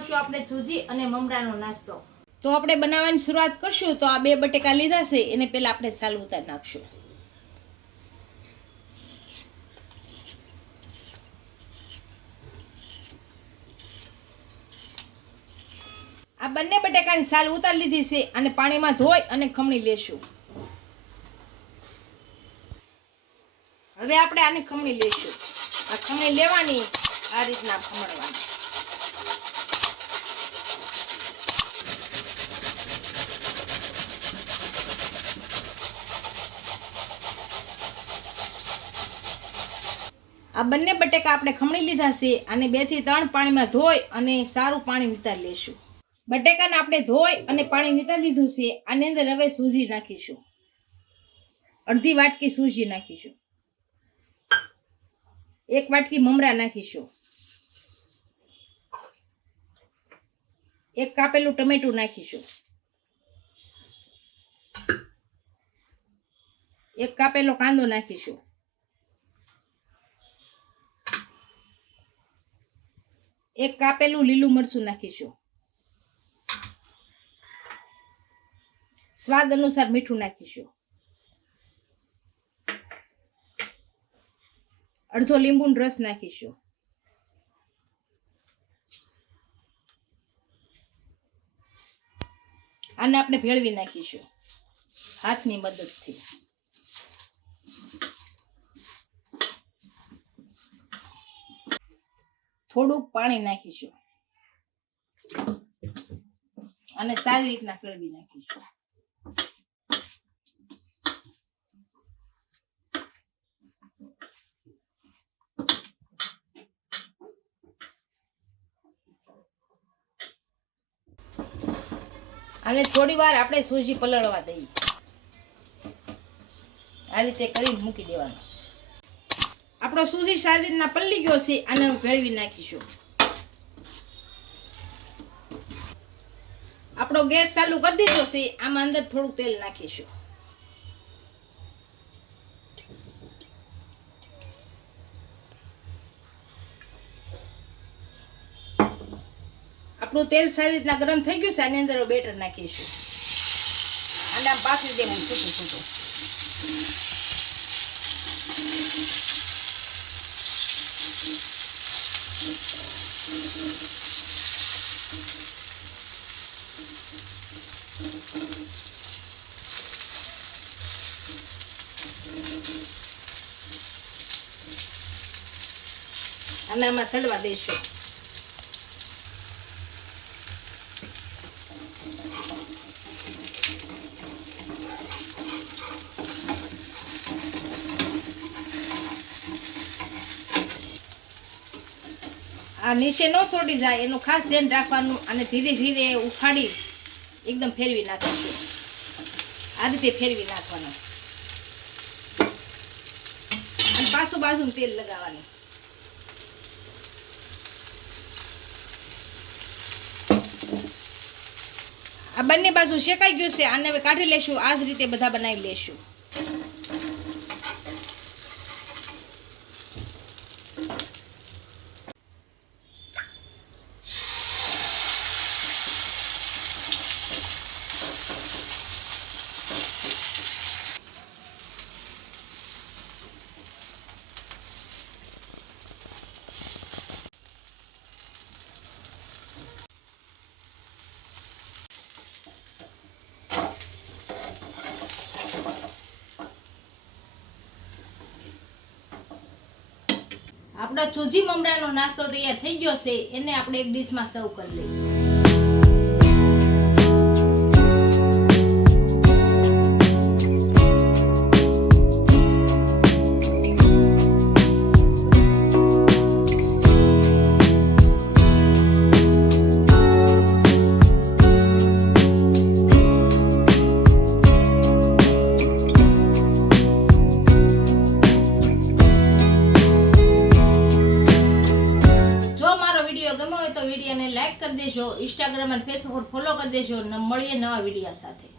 બનાવશું આપણે સૂજી અને મમરાનો નાસ્તો। તો આપણે બનાવવાની શરૂઆત કરશું। તો આ 2 બટેકા લીધા છે, એને પહેલા આપણે છાલ ઉતારી નાખશું। આ બંને બટેકાની છાલ ઉતારી લીધી છે અને પાણીમાં ધોઈ અને ખમણી લેશું। હવે આપણે આને ખમણી લેશું। આ ખમણી લેવાની, આ રીતના ખમણવાની। આ બંને બટેકા આપણે ખમણી લીધા છે અને 2 થી 3 પાણીમાં ધોઈ અને સારું પાણી નિતારી લેશું। બટેકાને આપણે ધોઈ અને પાણી નિતારી લીધું છે। આની અંદર હવે સૂજી નાખીશું। અડધી વાટકી સૂજી નાખીશું। 1 વાટકી મમરા નાખીશું। 1 કાપેલું ટમેટું નાખીશું। 1 કાપેલો કાંદો નાખીશું। 1 કાપેલું લીલું મરચું નાખીશું। સ્વાદ અનુસાર મીઠું નાખીશું। અડધો લીંબુનો રસ નાખીશું। આને આપણે ભેળવી નાખીશું હાથની મદદથી। થોડુંક પાણી નાખીશું અને સારી રીતના ભેળવી નાખીશું। અને થોડી વાર આપણે સૂજી પલળવા દઈએ। આ રીતે કરીને મૂકી દેવાનો। આપણો સૂજી સારી રીતના પલળી ગયો છે, આને ભેળવી નાખીશું। આપણો ગેસ ચાલુ કરી દીધો છે, આમાં અંદર થોડું તેલ નાખીશું। આપણું તેલ સારી રીતના ગરમ થઈ ગયું છે, આની અંદર બેટર નાખીશું અને આમ પાથરી દેવાનું છૂટું છૂટું। અને આમાં સડવા દઈશું। આ નીચે ન છોડી જાય એનું ખાસ ધ્યાન રાખવાનું અને ધીરે ધીરે ઉખાડી એકદમ ફેરવી નાખીશું। આ રીતે ફેરવી નાખવાનું અને પાછું બાજુમાં તેલ લગાવવાનું। આ બંને બાજુ શેકાઈ ગયું છે, આને હવે કાઢી લેશું। આ જ રીતે બધા બનાવી લેશું। આપણો સૂજી મમરાનો નાસ્તો તૈયાર થઈ ગયો છે, એને આપણે એક ડીશમાં સર્વ કરી લઈએ। ગમ્યો હોય તો વિડીયોને લાઈક કરી દેજો, ઇન્સ્ટાગ્રામ અને ફેસબુક પર ફોલો કરી દેજો। મળીએ નવા વિડીયો સાથે।